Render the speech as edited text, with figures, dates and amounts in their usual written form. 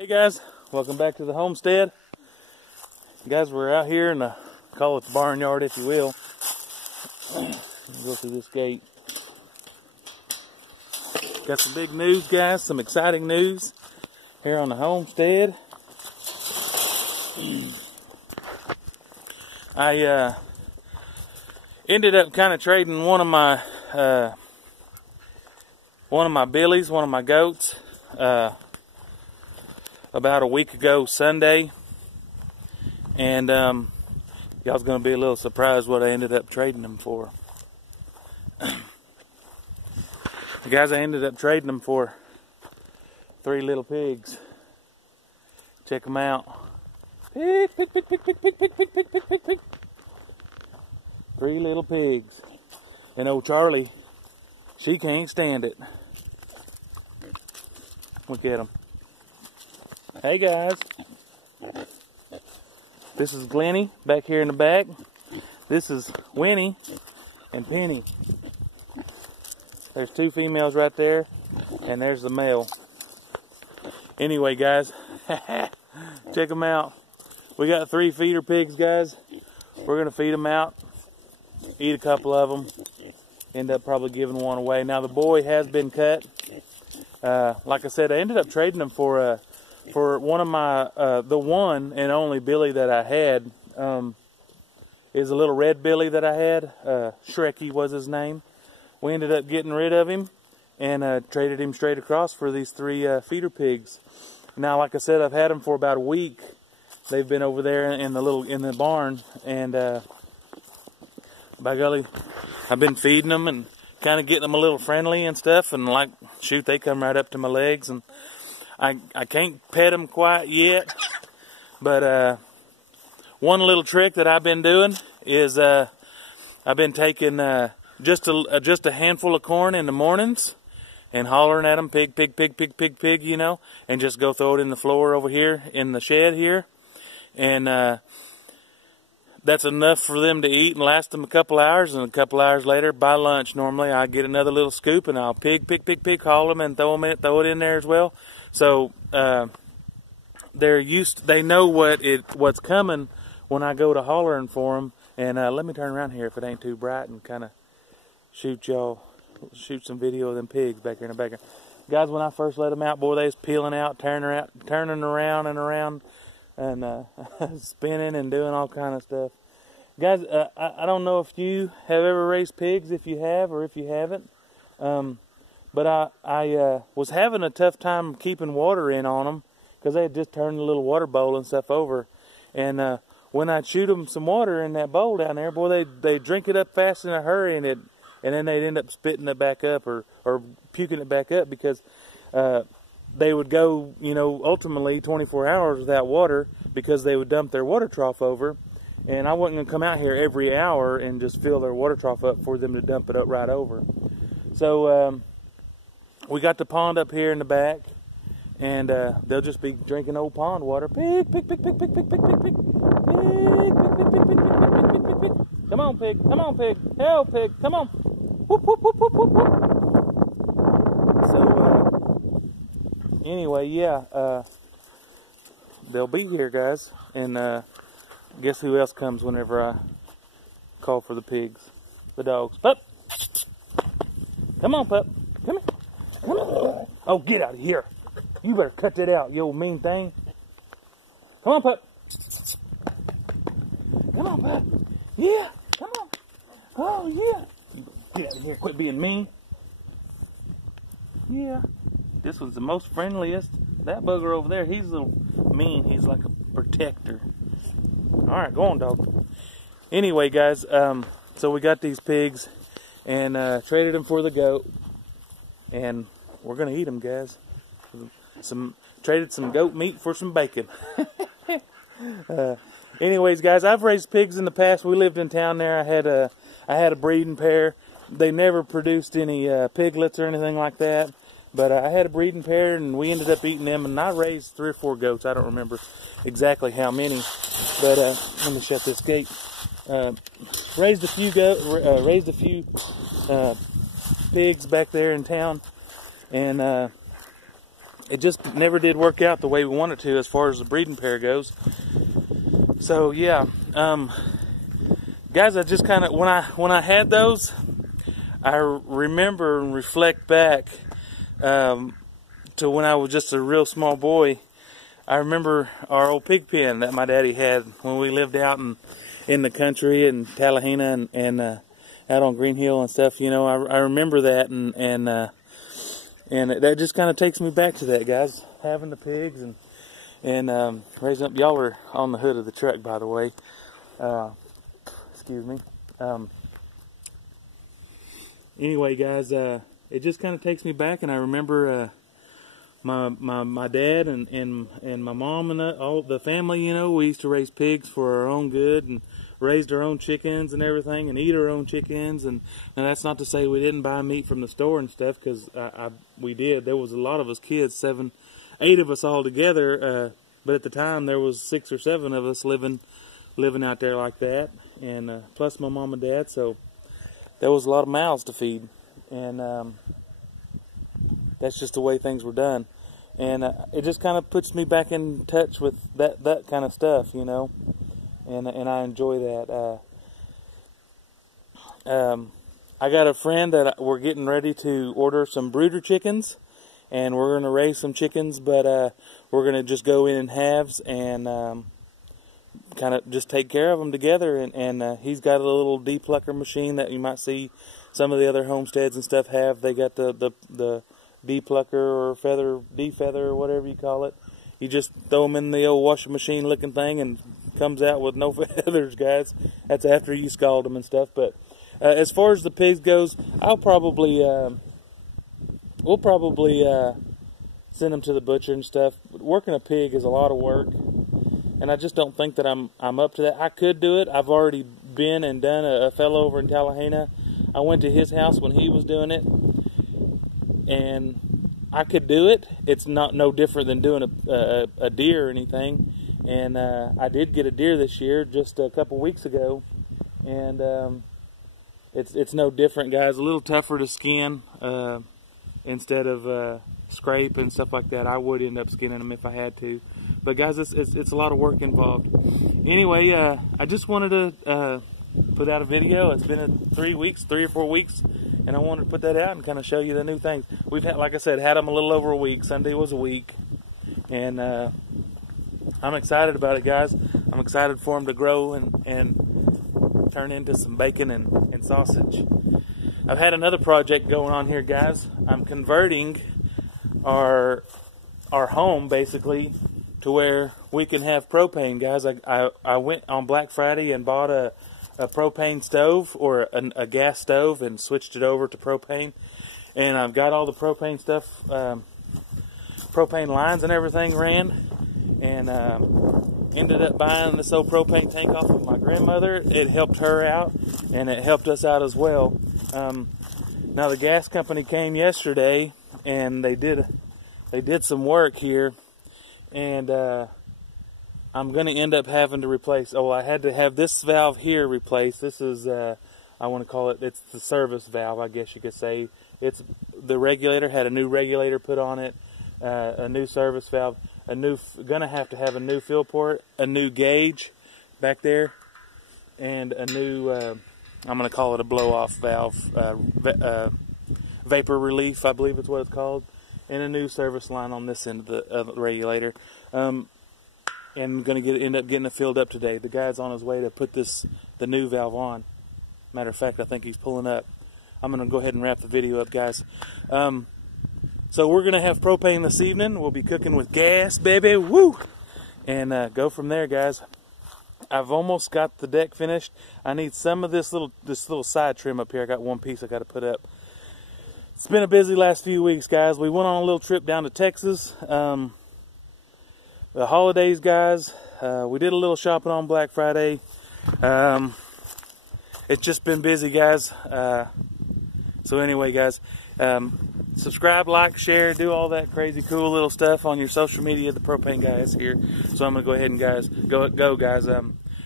Hey guys, welcome back to the homestead. Guys, we're out here in the, call it the barnyard if you will. Go through this gate. Got some big news, guys, some exciting news here on the homestead. I ended up kind of trading one of my billies, one of my goats, about a week ago Sunday, and y'all's gonna be a little surprised what I ended up trading them for. Guys, I ended up trading them for 3 little pigs. Check them out. Pig, pig, pig, pig, pig, pig, pig, pig, pig, pig, pig, pig. 3 little pigs. And old Charlie, she can't stand it. Look at them. Hey guys, this is Glenny back here in the back. This is Wenny and Penny. There's 2 females right there, and there's the male. Anyway, guys, check them out. We got 3 feeder pigs, guys. We're gonna feed them out, eat a couple of them, end up probably giving one away. Now the boy has been cut. Like I said, I ended up trading them for one of my, the one and only billy that I had, is a little red billy that I had. Shreky was his name. We ended up getting rid of him and traded him straight across for these 3 feeder pigs. Now, like I said, I've had them for about a week. They've been over there in the barn, and by golly, I've been feeding them and kind of getting them a little friendly and stuff. And like, shoot, they come right up to my legs, and I can't pet them quite yet, but one little trick that I've been doing is I've been taking just a handful of corn in the mornings and hollering at them, pig, pig, pig, pig, pig, pig, you know, and just go throw it in the floor over here in the shed here, and that's enough for them to eat and last them a couple hours. And a couple hours later, by lunch, normally I get another little scoop and I'll pig, pig, pig, pig, haul them and throw it in there as well. So they know what's coming when I go to hollering for them. And let me turn around here if it ain't too bright and kind of shoot some video of them pigs back here in the background. Guys, when I first let them out, boy, they was peeling out, turning around and around, and spinning and doing all kind of stuff. Guys, I don't know if you have ever raised pigs, if you have or if you haven't. But I was having a tough time keeping water in on them because they had just turned the little water bowl and stuff over. And when I'd shoot them some water in that bowl down there, boy, they drink it up fast in a hurry, and then they'd end up spitting it back up or puking it back up because they would go, you know, ultimately 24 hours without water because they would dump their water trough over. And I wasn't going to come out here every hour and just fill their water trough up for them to dump it up right over. So we got the pond up here in the back, and they'll just be drinking old pond water. Pig, pig, pig, pig, pig, pig, pig, pig, pig, pig, pig, pig, pig, pig, pig, pig, pig, pig, pig. Come on, pig, come on, pig, hell, pig, come on. Whoop, whoop, whoop, whoop, whoop, whoop. So anyway, yeah, they'll be here, guys, and guess who else comes whenever I call for the pigs? The dogs. Pup! Come on, pup. Come here. Come on. Oh, get out of here. You better cut that out, you old mean thing. Come on, pup. Come on, pup. Yeah, come on. Oh, yeah. Get out of here. Quit being mean. Yeah. This one's the most friendliest. That bugger over there, he's a little mean. He's like a protector. Alright, go on, dog. Anyway, guys, so we got these pigs and traded them for the goat. And we're going to eat them, guys. Traded some goat meat for some bacon. Anyways, guys, I've raised pigs in the past. We lived in town there. I had a breeding pair. They never produced any piglets or anything like that. But I had a breeding pair, and we ended up eating them. And I raised 3 or 4 goats. I don't remember exactly how many. But let me shut this gate. Raised a few pigs back there in town, and it just never did work out the way we wanted to as far as the breeding pair goes. So yeah, guys, I just kind of, when I had those, I remember and reflect back to when I was just a real small boy. I remember our old pig pen that my daddy had when we lived out in the country in Tallahena and out on Green Hill and stuff. You know, I remember that, and that just kind of takes me back to that, guys. Having the pigs and raising up. Y'all are on the hood of the truck, by the way. Excuse me. Anyway, guys, it just kind of takes me back, and I remember my dad and my mom and all the family. You know, we used to raise pigs for our own good and raised our own chickens and everything, and eat our own chickens. And that's not to say we didn't buy meat from the store and stuff, because we did. There was a lot of us kids, 7, 8 of us all together. But at the time, there was 6 or 7 of us living out there like that, and plus my mom and dad. So there was a lot of mouths to feed, and that's just the way things were done. And it just kind of puts me back in touch with that kind of stuff, you know. And I enjoy that. I got a friend that we're getting ready to order some brooder chickens, and we're going to raise some chickens, but we're going to just go in halves and kind of just take care of them together. And he's got a little depucker machine that you might see some of the other homesteads and stuff have. They got the depucker or defeather or whatever you call it. You just throw them in the old washing machine looking thing and comes out with no feathers, guys. That's after you scald them and stuff. But as far as the pigs goes, we'll probably send them to the butcher and stuff. But working a pig is a lot of work, and I just don't think that I'm up to that. I could do it. I've already been and done a fellow over in Tallahena. I went to his house when he was doing it, and I could do it. It's no different than doing a deer or anything. And I did get a deer this year, just a couple weeks ago, and it's no different, guys. A little tougher to skin instead of scrape and stuff like that. I would end up skinning them if I had to, but guys, it's a lot of work involved. Anyway, I just wanted to put out a video. It's been 3 or 4 weeks, and I wanted to put that out and kind of show you the new things. We've had, like I said, had them a little over a week. Sunday was a week, and I'm excited about it, guys. I'm excited for them to grow and turn into some bacon and sausage. I've had another project going on here, guys. I'm converting our home basically to where we can have propane, guys. I went on Black Friday and bought a propane stove, or a gas stove, and switched it over to propane. And I've got all the propane stuff, propane lines and everything ran, and ended up buying this old propane tank off of my grandmother. It helped her out, and it helped us out as well. Now the gas company came yesterday, and they did some work here, and I'm going to end up having to replace. Oh, I had to have this valve here replaced. This is I want to call it. It's the service valve, I guess you could say. It's the regulator had a new regulator put on it, a new service valve. Gonna have to have a new fill port, a new gauge back there, and a new, I'm gonna call it a blow-off valve, vapor relief, I believe it's what it's called, and a new service line on this end of the regulator. And gonna end up getting it filled up today. The guy's on his way to put the new valve on. Matter of fact, I think he's pulling up. I'm gonna go ahead and wrap the video up, guys. So we're going to have propane this evening. We'll be cooking with gas, baby. Woo! And go from there, guys. I've almost got the deck finished. I need some of this little side trim up here. I got one piece I got to put up. It's been a busy last few weeks, guys. We went on a little trip down to Texas. The holidays, guys. We did a little shopping on Black Friday. It's just been busy, guys. So anyway, guys. Subscribe, like, share, do all that crazy cool little stuff on your social media. The Propane Guy is here. So I'm going to go ahead and go guys.